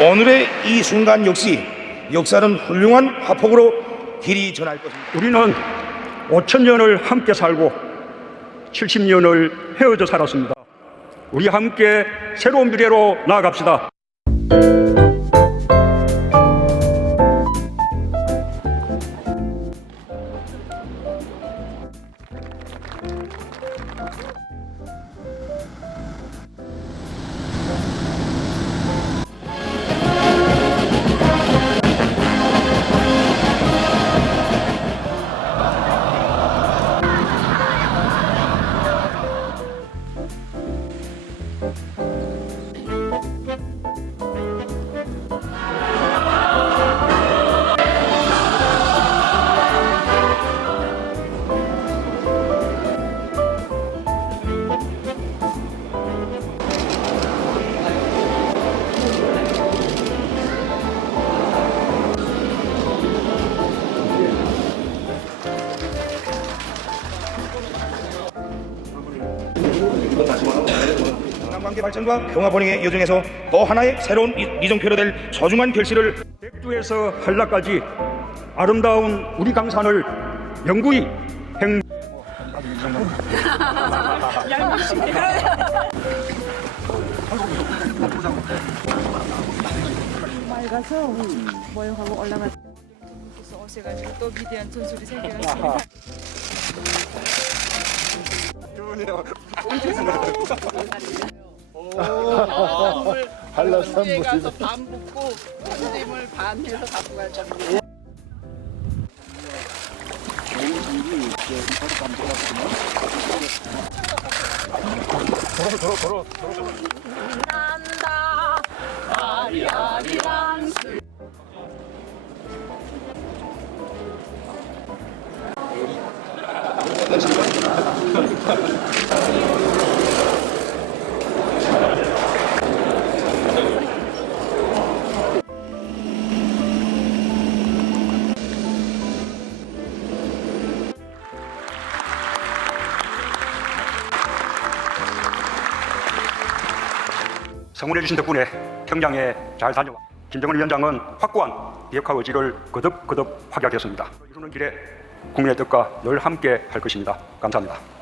오늘의 이 순간 역시 역사는 훌륭한 화폭으로 길이 전할 것입니다. 우리는 5천 년을 함께 살고 70년을 헤어져 살았습니다. 우리 함께 새로운 미래로 나아갑시다. 남관계 발전과 평화 번영의 여정에서 또 하나의 새로운 이- 이정표로 될 소중한 결실을 백두에서 한라까지 아름다운 우리 강산을 영구히 행 맑아서 모욕하고 올라가. 오셔가지고 또 위대한 전술이 생겨났습니다. 한라산 가서 반 붓고 선생님을 반 해서 갖고 갈 겁니다. 성원해 주신 덕분에 평양에 잘 다녀와 김정은 위원장은 확고한 비핵화 의지를 거듭거듭 확약했습니다. 이루는 길에 국민의 뜻과 늘 함께 할 것입니다. 감사합니다.